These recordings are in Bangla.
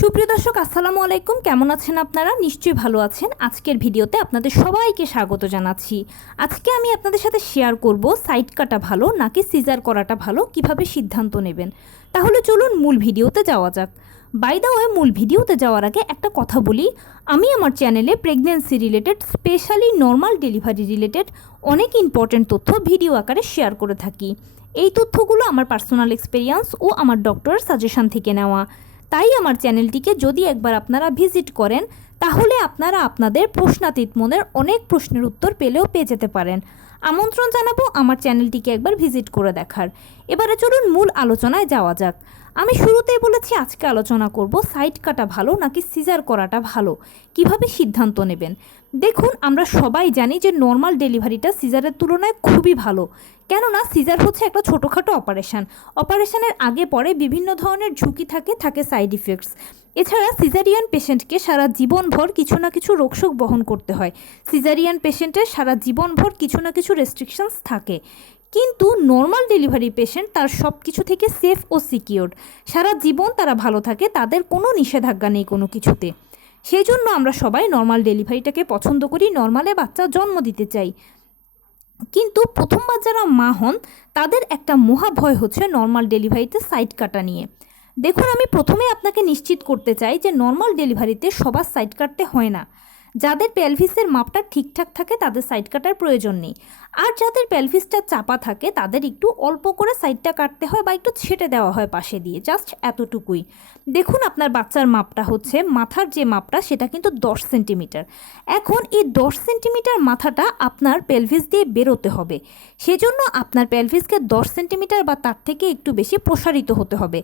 সুপ্রিয় দর্শক আসসালামু আলাইকুম, কেমন আছেন আপনারা? নিশ্চয়ই ভালো আছেন। আজকের ভিডিওতে আপনাদের সবাইকে স্বাগত জানাচ্ছি। আজকে আমি আপনাদের সাথে শেয়ার করব সাইড কাটা ভালো নাকি সিজার করাটা ভালো, কিভাবে সিদ্ধান্ত নেবেন। তাহলে চলুন মূল ভিডিওতে যাওয়া যাক। বাই দ্য ওয়ে, মূল ভিডিওতে যাওয়ার আগে একটা কথা বলি, আমি আমার চ্যানেলে pregnancy related, specially normal delivery related অনেক ইম্পর্ট্যান্ট তথ্য ভিডিও আকারে শেয়ার করে থাকি। এই তথ্যগুলো আমার পার্সোনাল এক্সপেরিয়েন্স ও আমার ডক্টরের সাজেশন থেকে নেওয়া। তাই আমার চ্যানেলটিকে যদি একবার আপনারা ভিজিট করেন, তাহলে আপনারা আপনাদের প্রশ্নাতীত মনের অনেক প্রশ্নের উত্তর পেয়ে যেতে পারেন। আমন্ত্রণ জানাবো আমার চ্যানেলটিকে একবার ভিজিট করে দেখার। এবারে চলুন মূল আলোচনায় যাওয়া যাক। আমি শুরুতেই বলেছি আজকে আলোচনা করব সাইড কাটা ভালো নাকি সিজার করাটা ভালো, কিভাবে সিদ্ধান্ত নেবেন। দেখুন, আমরা সবাই জানি যে নর্মাল ডেলিভারিটা সিজারের তুলনায় খুবই ভালো। কেননা সিজার হচ্ছে একটা ছোটোখাটো অপারেশনের আগে পরে বিভিন্ন ধরনের ঝুঁকি থাকে সাইড ইফেক্টস। এছাড়া সিজারিয়ান পেশেন্টকে সারা জীবনভর কিছু না কিছু রোগশোক বহন করতে হয়। সিজারিয়ান পেশেন্টের সারা জীবনভর কিছু না কিছু রেস্ট্রিকশনস থাকে। কিন্তু নর্মাল ডেলিভারি পেশেন্ট তার সব কিছু থেকে সেফ ও সিকিউরড। সারা জীবন তারা ভালো থাকে, তাদের কোনো নিষেধাজ্ঞা নেই কোনো কিছুতে। সেই জন্য আমরা সবাই নর্মাল ডেলিভারিটাকে পছন্দ করি, নর্মালে বাচ্চা জন্ম দিতে চাই। কিন্তু প্রথমবার যারা মা হন, তাদের একটা মহা ভয় হচ্ছে নর্মাল ডেলিভারিতে সাইড কাটা নিয়ে। দেখুন, আমি প্রথমে আপনাকে নিশ্চিত করতে চাই যে নর্মাল ডেলিভারিতে সবার সাইড কাটতে হয় না। যাদের পেলভিসের মাপটা ঠিকঠাক থাকে তাদের সাইড কাটার প্রয়োজন নেই। আর যাদের পেলভিসটা চাপা থাকে তাদের একটু অল্প করে সাইডটা কাটতে হয় বা একটু ছেটে দেওয়া হয় পাশে দিয়ে, জাস্ট এতটুকুই। দেখুন, আপনার বাচ্চার মাপটা হচ্ছে, মাথার যে মাপটা সেটা কিন্তু 10 সেন্টিমিটার। এখন এই 10 সেন্টিমিটার মাথাটা আপনার পেলভিস দিয়ে বেরোতে হবে। সেজন্য আপনার পেলভিসকে 10 সেন্টিমিটার বা তার থেকে একটু বেশি প্রসারিত হতে হবে।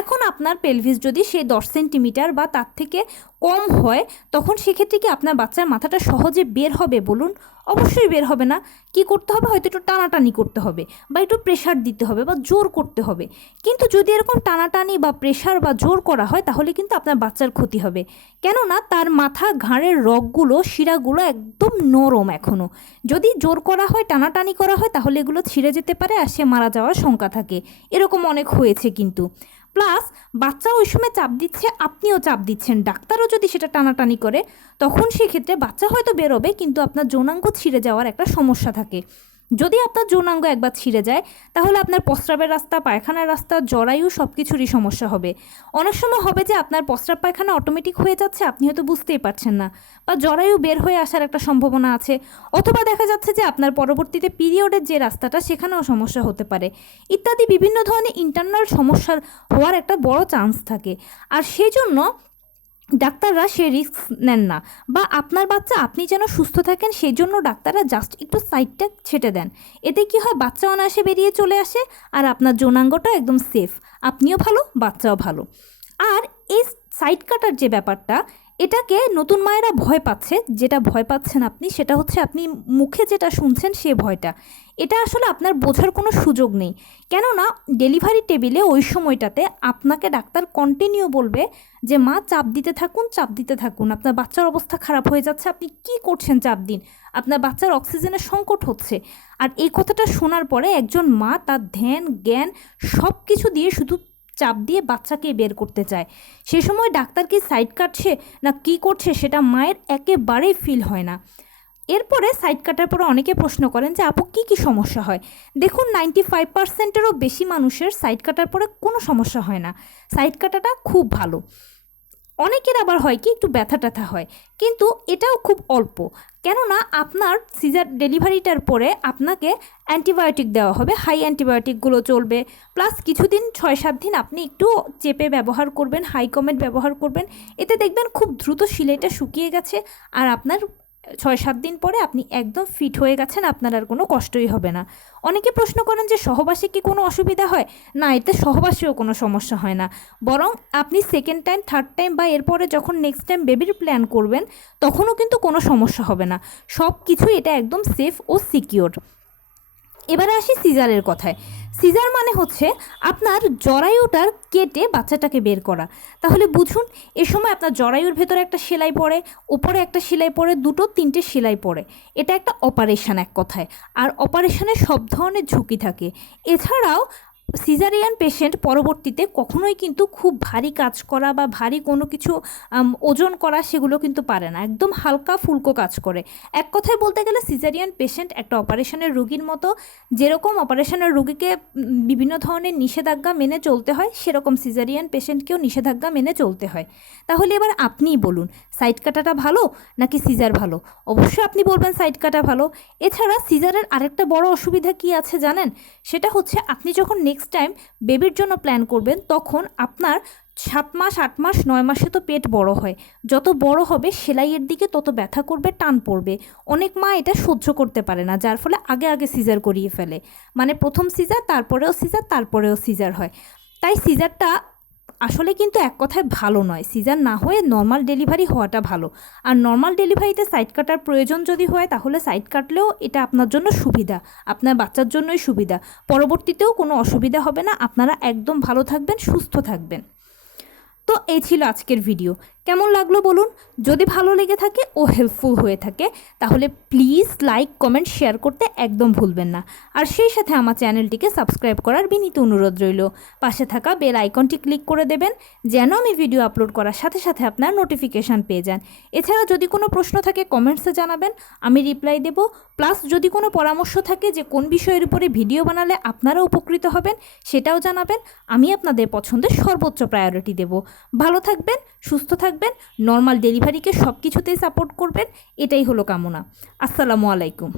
এখন আপনার পেলভিস যদি সেই 10 সেন্টিমিটার বা তার থেকে কম হয়, তখন সেক্ষেত্রে কি আপনার বাচ্চার মাথাটা সহজে বের হবে বলুন? অবশ্যই বের হবে না। কি করতে হবে? হয়তো একটু টানাটানি করতে হবে বা একটু প্রেশার দিতে হবে বা জোর করতে হবে। কিন্তু যদি এরকম টানাটানি বা প্রেশার বা জোর করা হয়, তাহলে কিন্তু আপনার বাচ্চার ক্ষতি হবে। কেননা তার মাথা, ঘাড়ের রগগুলো, শিরাগুলো একদম নরম এখনও। যদি জোর করা হয়, টানাটানি করা হয়, তাহলে এগুলো ছিঁড়ে যেতে পারে আর সে মারা যাওয়ার শঙ্কা থাকে। এরকম অনেক হয়েছে কিন্তু। প্লাস বাচ্চা ওই সময় চাপ দিচ্ছে, আপনিও চাপ দিচ্ছেন, ডাক্তারও যদি সেটা টানাটানি করে, তখন সেক্ষেত্রে বাচ্চা হয়তো বেরোবে, কিন্তু আপনার যৌনাঙ্গ ছিঁড়ে যাওয়ার একটা সমস্যা থাকে। যদি আপনার যৌনাঙ্গ একবার ছিঁড়ে যায়, তাহলে আপনার প্রস্রাবের রাস্তা, পায়খানার রাস্তা, জরায়ু সব কিছুরই সমস্যা হবে। অনেক সময় হবে যে আপনার প্রস্রাব পায়খানা অটোমেটিক হয়ে যাচ্ছে, আপনি হয়তো বুঝতেই পারছেন না, বা জরায়ু বের হয়ে আসার একটা সম্ভাবনা আছে। অথবা দেখা যাচ্ছে যে আপনার পরবর্তীতে পিরিয়ডের যে রাস্তাটা, সেখানেও সমস্যা হতে পারে। ইত্যাদি বিভিন্ন ধরনের ইন্টারনাল সমস্যার হওয়ার একটা বড় চান্স থাকে। আর সেই জন্য ডাক্তাররা সে রিস্ক নেন না, বা আপনার বাচ্চা আপনি যেন সুস্থ থাকেন সেই জন্য ডাক্তাররা জাস্ট একটু সাইডটা ছেটে দেন। এতে কি হয়? বাচ্চা অনায়াসে বেরিয়ে চলে আসে আর আপনার যৌনাঙ্গটা একদম সেফ, আপনিও ভালো, বাচ্চাও ভালো। আর এই সাইড কাটার যে ব্যাপারটা, এটাকে নতুন মায়েরা ভয় পাচ্ছে। যেটা ভয় পাচ্ছেন আপনি, সেটা হচ্ছে আপনি মুখে যেটা শুনছেন সে ভয়টা। এটা আসলে আপনার বোঝার কোনো সুযোগ নেই। কেননা ডেলিভারি টেবিলে ওই সময়টাতে আপনাকে ডাক্তার কন্টিনিউ বলবে যে মা চাপ দিতে থাকুন, চাপ দিতে থাকুন, আপনার বাচ্চার অবস্থা খারাপ হয়ে যাচ্ছে, আপনি কি করছেন, চাপ দিন, আপনার বাচ্চার অক্সিজেনের সংকট হচ্ছে। আর এই কথাটা শোনার পরে একজন মা তার ধ্যান, জ্ঞান সব কিছু দিয়ে শুধু চাপ দিয়ে বাচ্চাকে বের করতে চায়। সে সময় ডাক্তার কি সাইড কাটছে না কি করছে, সেটা মায়ের একেবারেই ফিল হয় না। এরপরে সাইড কাটার পরে অনেকে প্রশ্ন করেন যে আপু কী সমস্যা হয়। দেখুন, 95%-এরও বেশি মানুষের সাইড কাটার পরে কোনো সমস্যা হয় না। সাইড কাটাটা খুব ভালো। অনেকের আবার হয় কি একটু ব্যথা ট্যাথা হয়, কিন্তু এটাও খুব অল্প। কেননা আপনার সিজার ডেলিভারিটার পরে আপনাকে অ্যান্টিবায়োটিক দেওয়া হবে, হাই অ্যান্টিবায়োটিকগুলো চলবে। প্লাস কিছুদিন 6-7 দিন আপনি একটু চেপে ব্যবহার করবেন, হাইকমেট ব্যবহার করবেন। এতে দেখবেন খুব দ্রুত সিলাইটা শুকিয়ে গেছে, আর আপনার 6-7 দিন পরে আপনি একদম ফিট হয়ে গেছেন, আপনার আর কোনো কষ্টই হবে না। অনেকে প্রশ্ন করেন যে সহবাসে কি কোনো অসুবিধা হয়? না, এতে সহবাসেও কোনো সমস্যা হয় না। বরং আপনি সেকেন্ড টাইম, থার্ড টাইম বা এরপরে যখন নেক্সট টাইম বেবির প্ল্যান করবেন, তখনও কিন্তু কোনো সমস্যা হবে না। সব কিছু এটা একদম সেফ ও সিকিওর। এবারে আসি সিজারের কথায়। সিজার মানে হচ্ছে আপনার জরায়ুটার কেটে বাচ্চাটাকে বের করা। তাহলে বুঝুন, এ সময় আপনার জরায়ুর ভেতরে একটা সেলাই পড়ে, উপরে একটা সেলাই পড়ে, 2-3টে সেলাই পড়ে। এটা একটা অপারেশন এক কথায়। আর অপারেশনে সব ধরনের ঝুঁকি থাকে। এছাড়াও সিজারিয়ান পেশেন্ট পরবর্তীতে কখনোই কিন্তু খুব ভারী কাজ করা বা ভারী কোনো কিছু ওজন করা সেগুলো কিন্তু পারে না, একদম হালকা ফুলকো কাজ করে। এক কথায় বলতে গেলে সিজারিয়ান পেশেন্ট একটা অপারেশনের রোগীর মতো, যেরকম অপারেশনের রোগীকে বিভিন্ন ধরনের নিষেধাজ্ঞা মেনে চলতে হয়, সেরকম সিজারিয়ান পেশেন্টকেও নিষেধাজ্ঞা মেনে চলতে হয়। তাহলে এবার আপনিই বলুন, সাইড কাটাটা ভালো নাকি সিজার ভালো? অবশ্যই আপনি বলবেন সাইড কাটা ভালো। এছাড়া সিজারের আরেকটা বড় অসুবিধা কি আছে জানেন? সেটা হচ্ছে আপনি যখন নেক্সট টাইম বেবির জন্য প্ল্যান করবেন, তখন আপনার 7 মাস 8 মাস 9 মাসে তো পেট বড় হয়, যত বড় হবে সেলাইয়ের দিকে তত ব্যথা করবে, টান পড়বে। অনেক মা এটা সহ্য করতে পারে না, যার ফলে আগে আগে সিজার করিয়ে ফেলে, মানে প্রথম সিজার তারপরেও সিজার তারপরেও সিজার হয়। তাই সিজারটা আসলে কিন্তু এক কথায় ভালো নয়, সিজার না হয়ে নর্মাল ডেলিভারি হওয়াটা ভালো। আর নর্মাল ডেলিভারিতে সাইড কাটার প্রয়োজন যদি হয়, তাহলে সাইড কাটলেও এটা আপনার জন্য সুবিধা, আপনার বাচ্চার জন্যই সুবিধা, পরবর্তীতেও কোনো অসুবিধা হবে না, আপনারা একদম ভালো থাকবেন, সুস্থ থাকবেন। তো এই ছিল আজকের ভিডিও। কেমন লাগলো বলুন? যদি ভালো লেগে থাকে ও হেল্পফুল হয়ে থাকে, তাহলে প্লিজ লাইক কমেন্ট শেয়ার করতে একদম ভুলবেন না। আর সেই সাথে আমার চ্যানেলটিকে সাবস্ক্রাইব করার বিনীত অনুরোধ রইল। পাশে থাকা বেল আইকনটি ক্লিক করে দেবেন, যেন আমি ভিডিও আপলোড করার সাথে সাথে আপনার নোটিফিকেশান পেয়ে যান। এছাড়া যদি কোনো প্রশ্ন থাকে কমেন্টসে জানাবেন, আমি রিপ্লাই দেব। প্লাস যদি কোনো পরামর্শ থাকে যে কোন বিষয়ের উপরে ভিডিও বানালে আপনারা উপকৃত হবেন, সেটাও জানাবেন। আমি আপনাদের পছন্দের সর্বোচ্চ প্রায়োরিটি দেব। ভালো থাকবেন, সুস্থ থাকবেন, নর্মাল ডেলিভারিকে সব কিছুতেই সাপোর্ট করবেন, এটাই হলো কামনা। আসসালামু আলাইকুম।